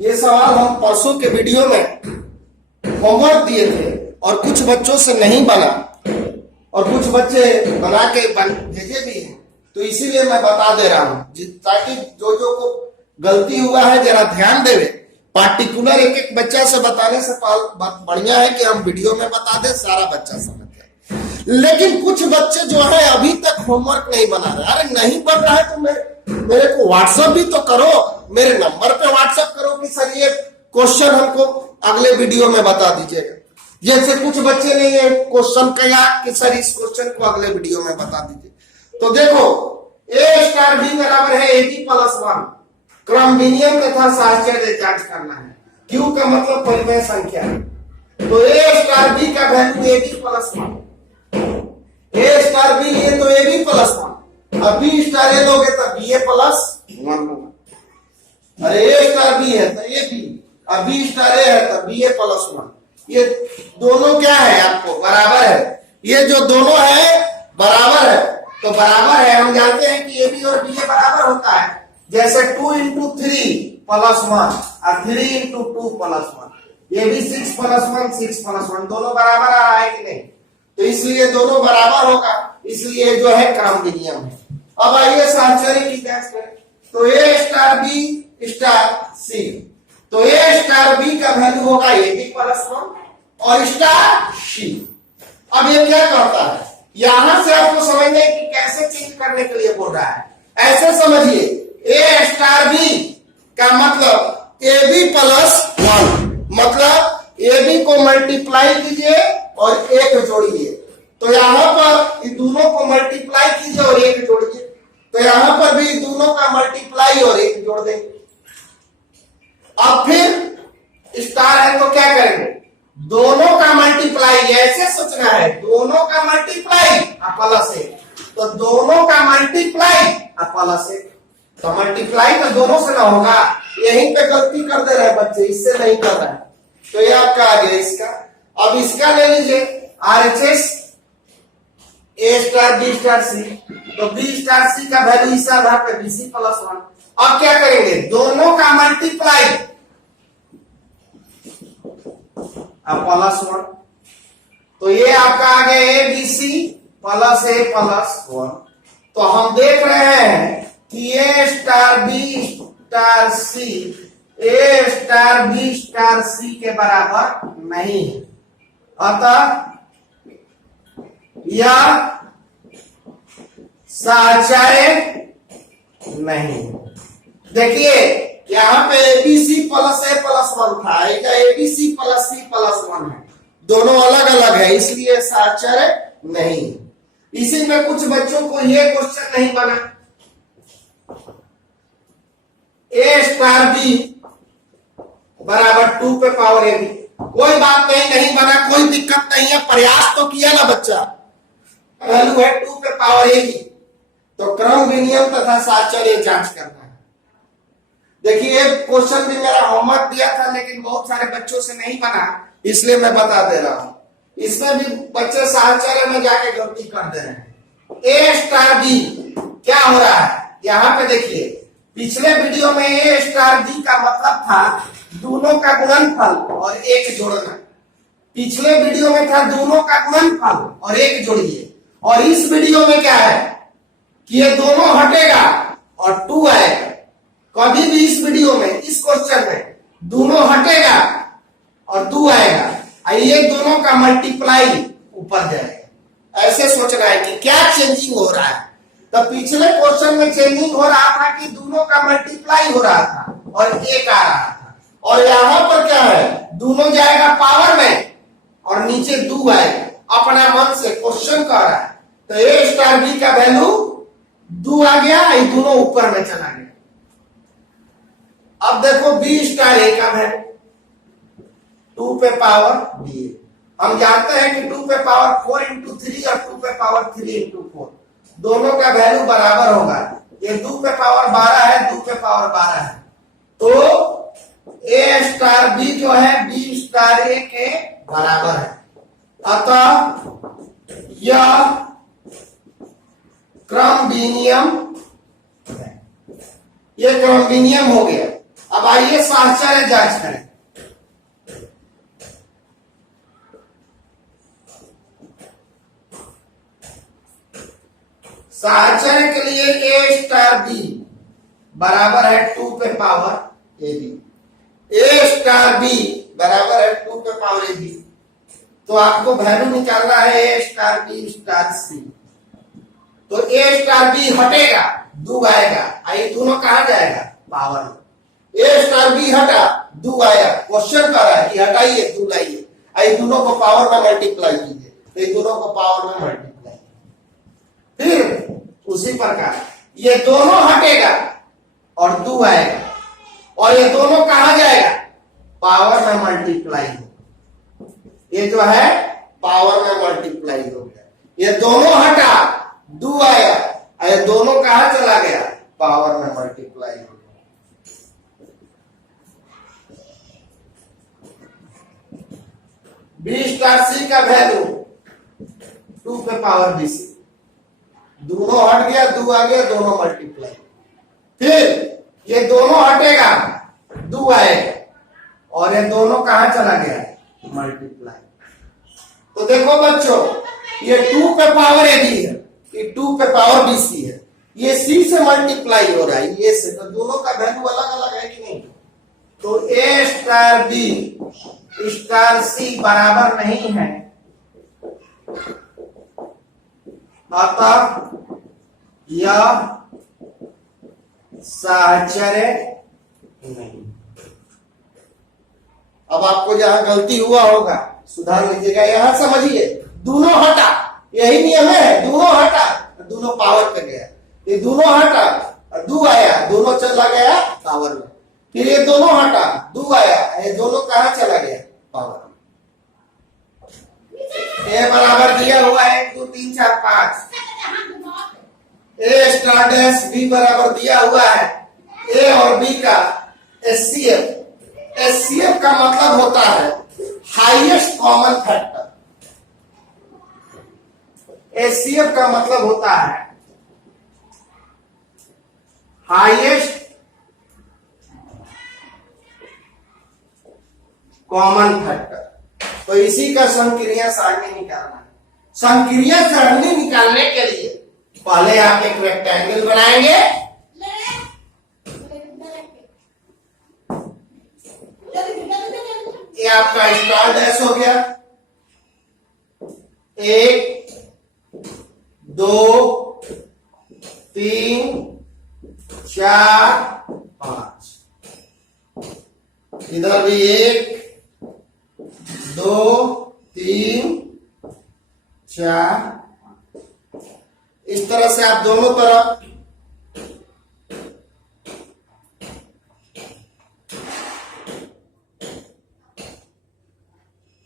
ये सवाल हम परसों के वीडियो में होमवर्क दिए थे और कुछ बच्चों से नहीं बना और कुछ बच्चे बना के भेजे भी हैं, तो इसीलिए मैं बता दे रहा हूं ताकि जो को गलती हुआ है जरा ध्यान देवे। पार्टिकुलर एक एक बच्चा से बताने से बढ़िया है कि हम वीडियो में बता दें, सारा बच्चा समझ जाए। लेकिन कुछ बच्चे जो है अभी तक होमवर्क नहीं बना रहे। अरे नहीं बन रहा है तो मेरे को व्हाट्सएप भी तो करो, मेरे नंबर पे व्हाट्सएप करो कि सर ये क्वेश्चन हमको अगले वीडियो में बता दीजिएगा। जैसे कुछ बच्चे ने ये क्वेश्चन किया कि सर इस क्वेश्चन को अगले वीडियो में बता दीजिए। तो देखो ए स्टार बी बराबर है ए बी प्लस 1। क्रम विनियम तथा साहचर्य जांच करना है। क्यू का मतलब परिमेय संख्या है। तो ए स्टार बी का value A B plus 1। A star B लिए तो ए बी प्लस 1। अब बी स्टार ए लोगे तो बी ए प्लस 1 होगा। अरे ए स्टार बी है तो ए बी, अब बी स्टार ए है तो बी ए प्लस 1। ये दोनों क्या है आपको बराबर है। ये जो दोनों है बराबर है तो बराबर है। हम जानते हैं कि ए बी और बी ए बराबर होता है। जैसे 2 into 3 प्लस 1 और 3 into 2 प्लस 1। ये भी 6 प्लस 1 6 प्लस 1 दोनों बराबर आ रहा है कि नहीं, तो इसलिए दोनों बराबर होगा, इसलिए जो है क्रम विनियम है। अब आइए साहचर्य की जांच करें। तो ए स्टार बी स्टार सी, तो ए स्टार बी का वैल्यू होगा ए बी प्लस 1 और स्टार सी। अब ये क्या करता है, यहां से आपको समझने की कैसे चेंज करने के लिए बोल रहा है। ऐसे समझिए ए स्टार बी का मतलब ए बी प्लस 1, मतलब ए बी को मल्टीप्लाई कीजिए और 1 जोड़िए। तो यहां पर इन दोनों को मल्टीप्लाई कीजिए और 1 जोड़िए। तो यहां पर भी दोनों का मल्टीप्लाई और 1 जोड़ देंगे। अब फिर स्टार है तो क्या करेंगे, दोनों का मल्टीप्लाई, ऐसे सोचना है दोनों का मल्टीप्लाई प्लस 1। तो दोनों का मल्टीप्लाई प्लस 1, तो मल्टीप्लाई तो दोनों से ना होगा। यहीं पे गलती कर दे रहे हैं बच्चे, इससे नहीं कर रहे हैं। तो ये आपका आ गया इसका। अब इसका ले लीजिए RHS ए स्टार बी स्टार सी, तो बी स्टार सी का वैल्यू इस आधार पे बी सी प्लस 1। अब क्या करेंगे, दोनों का मल्टीप्लाई प्लस 1। तो ये आपका आ गया A B C plus A plus 1। तो हम देख रहे हैं कि A star B star C A star B star C के बराबर नहीं है, अतः यह साहचर्य नहीं। देखिए यहाँ पे एबीसी प्लस ए प्लस 1 था, एबीसी प्लस सी प्लस 1 है, दोनों अलग अलग है, इसलिए साहचर्य नहीं। इसी में कुछ बच्चों को ये क्वेश्चन नहीं बना, ए स्टार बी बराबर 2 पे पावर ए बी। कोई बात नहीं बना, कोई दिक्कत नहीं है, प्रयास तो किया ना बच्चा। वैल्यू है 2 पे पावर ए बी, तो क्रम विनियम तथा साहचर्य जांच करना है। देखिए क्वेश्चन भी मेरा होमवर्क दिया था लेकिन बहुत सारे बच्चों से नहीं बना, इसलिए मैं बता दे रहा हूं। इसमें भी बच्चे साहचर्य में जाके गलती कर दे रहे हैं। ए स्टार बी क्या हो रहा है, यहां पे देखिए पिछले वीडियो में ए स्टार बी का मतलब था दोनों का गुणनफल और 1 जोड़ना। पिछले वीडियो में था दोनों का गुणनफल और 1 जोड़िए, और इस वीडियो में क्या है कि ये दोनों हटेगा और 2 आएगा। कभी भी इस वीडियो में इस क्वेश्चन में दोनों हटेगा और 2 आएगा, ये दोनों का मल्टीप्लाई ऊपर जाएगा। ऐसे सोचना है कि क्या चेंजिंग हो रहा है। तो पिछले क्वेश्चन में चेंजिंग हो रहा था कि दोनों का मल्टीप्लाई हो रहा था और 1 आ रहा था, और यहां पर क्या है दोनों जाएगा पावर में और नीचे 2 आएगा। अपना मन से क्वेश्चन कर रहा है, तो ए स्टार बी का वैल्यू 2 आ गया, ये दोनों ऊपर में चला गया। अब देखो बी स्टार ए का वैल्यू 2 पे पावर बी। हम जानते हैं कि 2 पे पावर 4 into 3 और 2 पे पावर 3 into 4 दोनों का वैल्यू बराबर होगा। ये 2 पे पावर 12 है, 2 पे पावर 12 है, तो ए स्टार बी जो है बी स्टार ए के बराबर है, अतः यह क्रम विनियम है। ये क्रम विनियम हो गया। अब आइए साहचर्य जांच करें। साहचर्य के लिए ए स्टार बी बराबर है 2 पे power A B. A star B बराबर है 2 पे पावर ए बी। तो आपको वैल्यू निकालना है ए स्टार बी स्टार सी। तो ए स्टार बी हटेगा, 2 आएगा, ये दोनों कहा जाएगा पावर में। ए स्टार बी हटा, 2 आया, क्वेश्चन कर रहा है कि हटाइए 2 लाइए, ये दोनों को पावर में मल्टीप्लाई कीजिए, तो ये दोनों को पावर में मल्टीप्लाई। फिर उसी प्रकार ये दोनों हटेगा और 2 आएगा, और ये दोनों कहा जाएगा पावर में मल्टीप्लाई हो। ये जो है पावर में मल्टीप्लाई हो गया। ये दोनों हटा, 2 आया, ये दोनों कहा चला गया पावर में मल्टीप्लाई हो गया। बी स्टार सी का वैल्यू 2 पे पावर बी सी, दोनों हट गया, 2 आ गया, दोनों मल्टीप्लाई। फिर ये दोनों हटेगा, 2 आएगा, और ये दोनों कहां चला गया मल्टीप्लाई। तो देखो बच्चों, ये 2 पे पावर ए बी है, ये 2 पे पावर बी सी है, ये सी से मल्टीप्लाई हो रहा है ये से, तो दोनों का वैल्यू अलग अलग है कि नहीं। तो ए स्टार बी स्टार सी बराबर नहीं है, अतः यह साहचर्य नहीं। अब आपको जहां गलती हुआ होगा सुधार लीजिएगा। यहां समझिए, दोनों हटा, यही नियम है, दोनों हटा, दोनों पावर पे गया, ये दोनों हटा, 2 आया, दोनों चला गया पावर में। फिर ये दोनों हटा, 2 आया, ये दोनों कहां चला गया पावर में। ए बराबर दिया हुआ है 1 2 3 4 5। ए स्टार डैश बी बराबर दिया हुआ है ए और बी का एचसीएफ। एचसीएफ का मतलब होता है हाईएस्ट कॉमन फैक्टर। एचसीएफ का मतलब होता है हाईएस्ट कॉमन फैक्टर। तो इसी का संक्रिया सारणी निकालना है। संक्रिया सारणी निकालने के लिए पहले आप एक रेक्टेंगल बनाएंगे, ये आपका स्टार डैश हो गया, 1 2 3 4 5, इधर भी 1 2 3 4। इस तरह से आप दोनों तरफ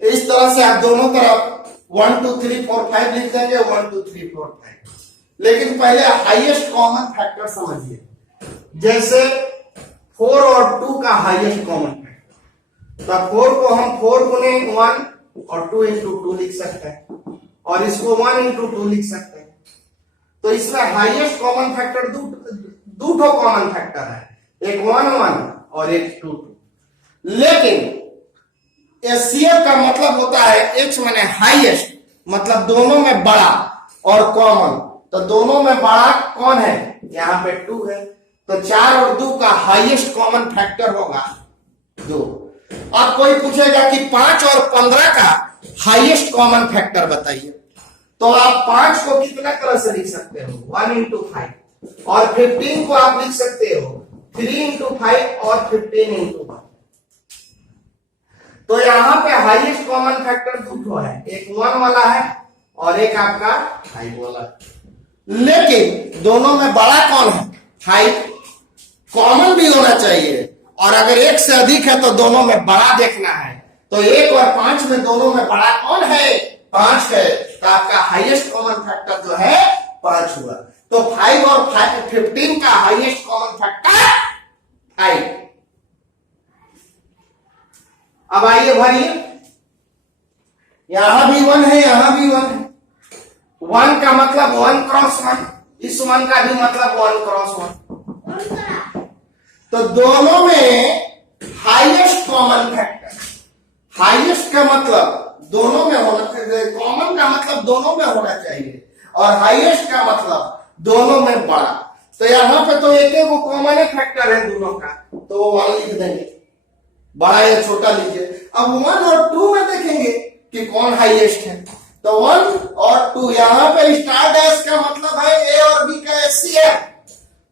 इस तरह से आप दोनों तरफ 1 2 3 4 5 लिख देंगे, 1 2 3 4 5। लेकिन पहले हाईएस्ट कॉमन फैक्टर समझिए। जैसे 4 और 2 का हाईएस्ट कॉमन फैक्टर, तो 4 को हम 4 गुने 1 और 2 इंटू 2 लिख सकते हैं, और इसको 1 इंटू 2 लिख सकते हैं। तो इसमें हाईएस्ट कॉमन फैक्टर दो कॉमन फैक्टर है, एक 1 1 और एक 2 2। लेकिन एचसीएफ का मतलब होता है एच माने हाईएस्ट, मतलब दोनों में बड़ा, और कॉमन, तो दोनों में बड़ा कौन है, यहाँ पे 2 है, तो 4 और 2 का हाईएस्ट कॉमन फैक्टर होगा 2। अब कोई पूछेगा कि 5 और 15 का हाईएस्ट कॉमन फैक्टर बताइए, तो आप 5 को कितना तरह से लिख सकते हो, 1 इंटू 5, और 15 को आप लिख सकते हो 3 इंटू 5 और 15 इंटू 1। तो यहाँ पे हाईएस्ट कॉमन फैक्टर 2 है, एक 1 वाला है और एक आपका 5 वाला है। लेकिन दोनों में बड़ा कौन है, 5। कॉमन भी होना चाहिए, और अगर एक से अधिक है तो दोनों में बड़ा देखना है। तो 1 और 5 में दोनों में बड़ा कौन है, 5 है, तो आपका हाईएस्ट कॉमन फैक्टर जो है 5 हुआ। तो 5 और 15 का हाईएस्ट कॉमन फैक्टर 5। अब आइए भरिए, यहां भी 1 है, यहां भी 1 है। 1 का मतलब 1 क्रॉस 1, इस 1 का भी मतलब 1 क्रॉस 1। तो दोनों में हाईएस्ट कॉमन फैक्टर, हाईएस्ट का मतलब दोनों में होना चाहिए, कॉमन का मतलब दोनों में होना चाहिए, और हाईएस्ट का मतलब दोनों में बड़ा। तो यहां पे तो एक एक कॉमन फैक्टर है दोनों का, तो 1 लिख देंगे, बड़ा या छोटा लीजिए। अब 1 और 2 में देखेंगे कि कौन हाईएस्ट है। तो 1 और 2, यहां पे स्टार डैश का मतलब है ए और बी का एचसीएफ।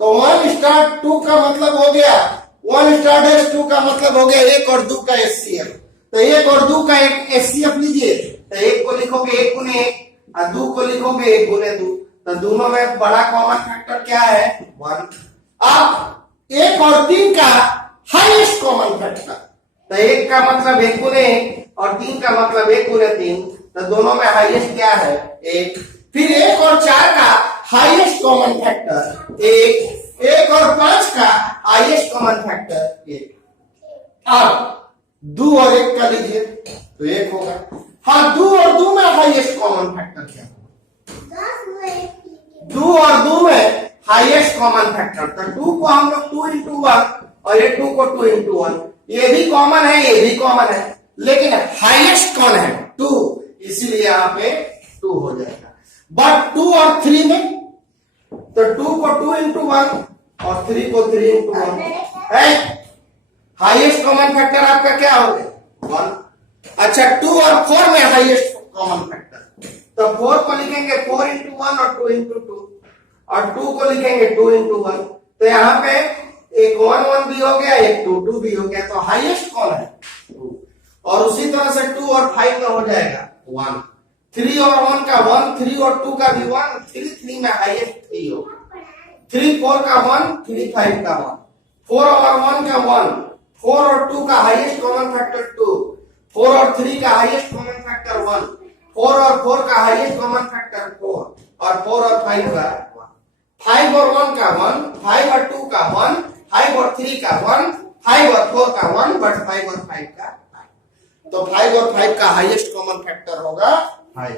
तो 1 स्टार 2 का मतलब हो गया, 1 स्टार डैश 2 का मतलब हो गया 1 और 2 का एचसीएफ। तो 1 और 2 का एक एचसीएफ लीजिए, तो 1 को लिखोगे 1 गुने 1 और 2 को लिखोगे 1 गुने 2। तो दोनों में बड़ा कॉमन फैक्टर क्या है? 1। अब 1 और 3 का हाईएस्ट कॉमन फैक्टर, तो 1 का मतलब 1 गुने 1 और 3 का मतलब 1 गुने 3। तो दोनों में हाईएस्ट क्या है? 1। फिर 1 और 4 का हाईएस्ट कॉमन फैक्टर 1, 1 और 5 का हाईएस्ट कॉमन फैक्टर 1। अब 2 और 1 का लीजिए तो 1 होगा। हाँ, 2 और 2 में हाईएस्ट कॉमन फैक्टर क्या होगा? 2 और 2 में हाईएस्ट कॉमन फैक्टर, तो 2 को हम लोग 2 into 1 और ये 2 को 2 into 1, ये भी कॉमन है, ये भी कॉमन है, लेकिन हाईएस्ट कौन है? 2, इसीलिए यहाँ पे 2 हो जाएगा। बट 2 और 3 में, तो 2 को 2 into 1 और 3 को 3 into 1 है। हाईएस्ट कॉमन फैक्टर आपका क्या हो गया? 1। अच्छा, 2 और 4 में हाईएस्ट कॉमन फैक्टर, तो 4 को लिखेंगे 4 into 1 और 2 into 2 और 2 को लिखेंगे 2 into 1। तो यहाँ पे एक 1 1 भी हो गया, एक 2 2 भी हो गया, तो हाईएस्ट कौन है? 2। और उसी तरह से 2 और 5 में हो जाएगा 1। 3 और 1 का 1, 3 और 2 का भी 1, 3 3 में हाईएस्ट 3 होगा। 3 4 का 1, 3 5 का 1, 4 और 1 का 1, 4 और 2 का हाईएस्ट कॉमन फैक्टर 2, 4 और 3 का हाईएस्ट कॉमन फैक्टर 1, 4 और 4 का हाईएस्ट कॉमन फैक्टर 4 और 4 और 5 का 1, 5 और 1 का 1, 5 और 2 का 1, 5 और 3 का 1, 5 और 4 का 1, बट 5 और 5 का 5। तो 5 और 5 का हाईएस्ट कॉमन फैक्टर होगा 5।